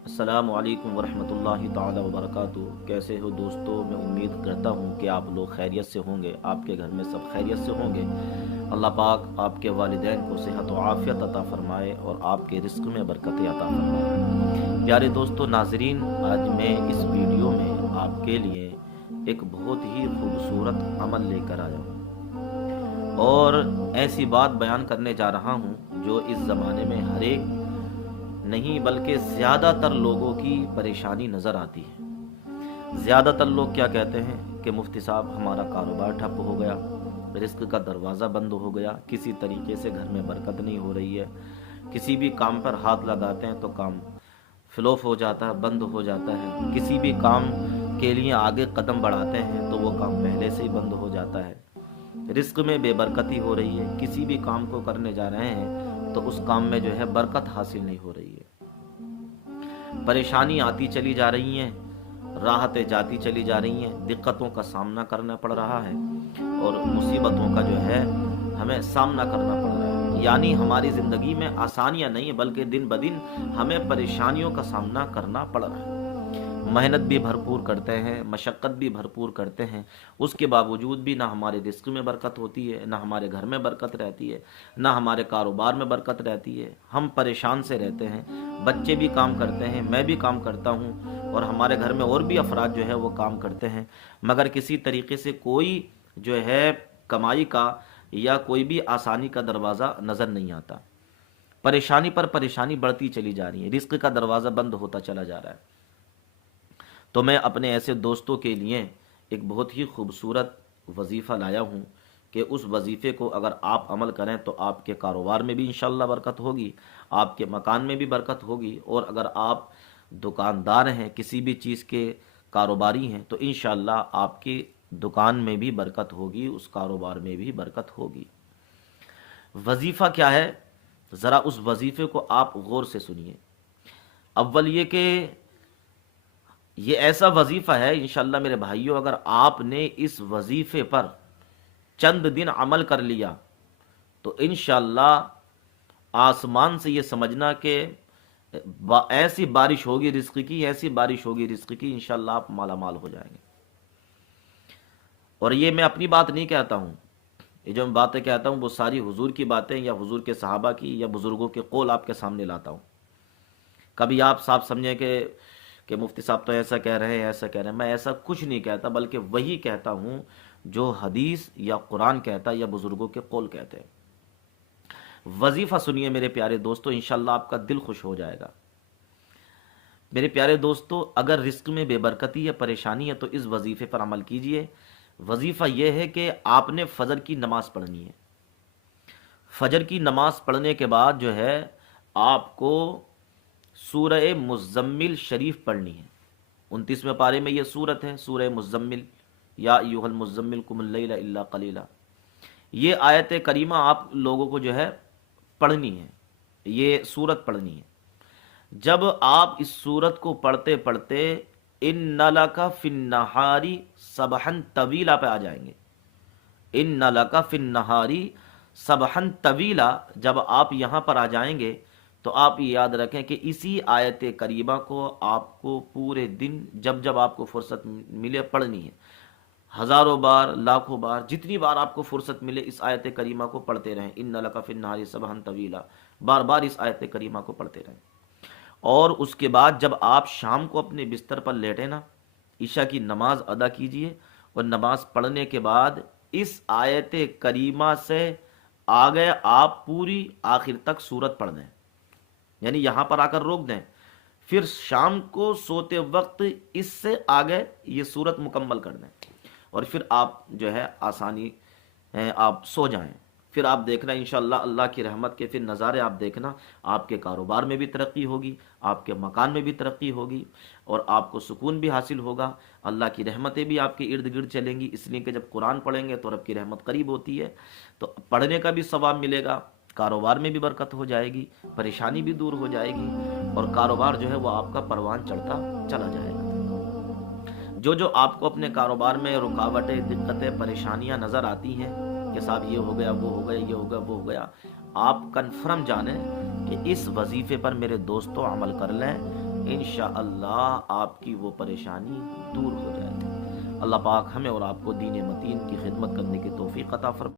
अस्सलामु अलैकुम वरहमतुल्लाहि ताला वबरकातुहू। कैसे हो दोस्तों? मैं उम्मीद करता हूँ कि आप लोग खैरियत से होंगे, आपके घर में सब खैरियत से होंगे। अल्लाह पाक आपके वालिदैन को सेहत व आफ़ियत अता फ़रमाए और आपके रिस्क में बरकत अता फ़रमाए। प्यारे दोस्तों नाज़रीन, आज मैं इस वीडियो में आपके लिए एक बहुत ही खूबसूरत अमल लेकर आया हूँ और ऐसी बात बयान करने जा रहा हूँ जो इस ज़माने में हर एक नहीं बल्कि ज़्यादातर लोगों की परेशानी नज़र आती है। ज़्यादातर लोग क्या कहते हैं कि मुफ्ती साहब हमारा कारोबार ठप हो गया, रिस्क का दरवाज़ा बंद हो गया, किसी तरीके से घर में बरकत नहीं हो रही है, किसी भी काम पर हाथ लगाते हैं तो काम फ्लॉप हो जाता है, बंद हो जाता है, किसी भी काम के लिए आगे कदम बढ़ाते हैं तो वो काम पहले से ही बंद हो जाता है, रिस्क में बेबरकती हो रही है, किसी भी काम को करने जा रहे हैं तो उस काम में जो है बरकत हासिल नहीं हो रही है। परेशानी आती चली जा रही हैं, राहतें जाती चली जा रही हैं, दिक्कतों का सामना करना पड़ रहा है और मुसीबतों का जो है हमें सामना करना पड़ रहा है। यानी हमारी ज़िंदगी में आसानियां नहीं बल्कि दिन ब दिन हमें परेशानियों का सामना करना पड़ रहा है। मेहनत भी भरपूर करते हैं, मशक्क़त भी भरपूर करते हैं, उसके बावजूद भी ना हमारे रिस्क में बरकत होती है, ना हमारे घर में बरकत रहती है, ना हमारे कारोबार में बरकत रहती है। हम परेशान से रहते हैं। बच्चे भी काम करते हैं, मैं भी काम करता हूँ और हमारे घर में और भी अफराद जो है वो काम करते हैं, मगर किसी तरीके से कोई जो है कमाई का या कोई भी आसानी का दरवाज़ा नज़र नहीं आता। परेशानी पर परेशानी बढ़ती चली जा रही है, रिस्क का दरवाज़ा बंद होता चला जा रहा है। तो मैं अपने ऐसे दोस्तों के लिए एक बहुत ही खूबसूरत वजीफ़ा लाया हूँ कि उस वजीफ़े को अगर आप अमल करें तो आपके कारोबार में भी इंशाअल्लाह बरकत होगी, आपके मकान में भी बरकत होगी, और अगर आप दुकानदार हैं, किसी भी चीज़ के कारोबारी हैं, तो इंशाअल्लाह आपकी दुकान में भी बरकत होगी, उस कारोबार में भी बरकत होगी। वजीफ़ा क्या है, ज़रा उस वजीफ़े को आप गौर से सुनिए। अव्वल ये कि ये ऐसा वजीफ़ा है इंशाअल्लाह मेरे भाइयों, अगर आपने इस वजीफ़े पर चंद दिन अमल कर लिया तो इंशाअल्लाह आसमान से ये समझना कि ऐसी बारिश होगी रिस्क की, ऐसी बारिश होगी रिस्क की, इंशाअल्लाह आप माला माल हो जाएंगे। और ये मैं अपनी बात नहीं कहता हूँ, ये जो मैं बातें कहता हूँ वो सारी हुजूर की बातें या हुजूर के सहाबा की या बुज़ुर्गों के कौल आपके सामने लाता हूँ। कभी आप साफ समझें कि मुफ्ती साहब तो ऐसा कह रहे हैं, ऐसा कह रहे हैं, मैं ऐसा कुछ नहीं कहता, बल्कि वही कहता हूँ जो हदीस या कुरान कहता है या बुज़ुर्गों के कौल कहते हैं। वजीफ़ा सुनिए मेरे प्यारे दोस्तों, इंशाअल्लाह आपका दिल खुश हो जाएगा। मेरे प्यारे दोस्तों, अगर रिस्क में बेबरकती या परेशानी है तो इस वजीफ़े पर अमल कीजिए। वजीफ़ा यह है कि आपने फ़जर की नमाज़ पढ़नी है। फ़जर की नमाज़ पढ़ने के बाद जो है आपको सूरह मुज़म्मिल शरीफ पढ़नी है। 29वें पारे में ये सूरत है, सूरह मुज़म्मिल, या अय्युहल मुज़म्मिल कुमिल लैला इल्ला क़लीला। ये आयत करीमा आप लोगों को जो है पढ़नी है, ये सूरत पढ़नी है। जब आप इस सूरत को पढ़ते पढ़ते इन्ना लका फिन्नहारी सबहन तवीला पे आ जाएंगे, इन्ना लका फिन्नहारी सबहन तवीला, जब आप यहाँ पर आ जाएंगे तो आप ये याद रखें कि इसी आयत करीमा को आपको पूरे दिन जब जब आपको फुर्सत मिले पढ़नी है। हज़ारों बार, लाखों बार, जितनी बार आपको फुर्सत मिले इस आयत करीमा को पढ़ते रहें। इन्ना लका फिन्नहारी सबहन तवीला, बार बार इस आयत करीमा को पढ़ते रहें। और उसके बाद जब आप शाम को अपने बिस्तर पर लेटें ना, ईशा की नमाज अदा कीजिए और नमाज पढ़ने के बाद इस आयत करीमा से आगे आप पूरी आखिर तक सूरत पढ़ दें, यानी यहाँ पर आकर रोक दें, फिर शाम को सोते वक्त इससे आगे ये सूरत मुकम्मल कर दें और फिर आप जो है आसानी आप सो जाएं। फिर आप देखना इंशाअल्लाह अल्लाह की रहमत के फिर नज़ारे आप देखना, आपके कारोबार में भी तरक्की होगी, आपके मकान में भी तरक्की होगी और आपको सुकून भी हासिल होगा। अल्लाह की रहमतें भी आपके इर्द गिर्द चलेंगी, इसलिए कि जब कुरान पढ़ेंगे तो रब की रहमत करीब होती है, तो पढ़ने का भी सवाब मिलेगा, कारोबार में भी बरकत हो जाएगी, परेशानी भी दूर हो जाएगी और कारोबार जो है वो आपका परवान चढ़ता चला जाएगा। जो आपको अपने कारोबार में रुकावटें, दिक्कतें, परेशानियां नज़र आती हैं कि साहब ये हो गया, वो हो गया, ये हो गया, वो हो गया, आप कन्फर्म जानें कि इस वजीफ़े पर मेरे दोस्तों अमल कर लें, انشاءاللہ آپ کی وہ پریشانی دور ہو جائے گی۔ اللہ پاک ہمیں اور آپ کو دین متین کی خدمت کرنے کی توفیق عطا فرمائے۔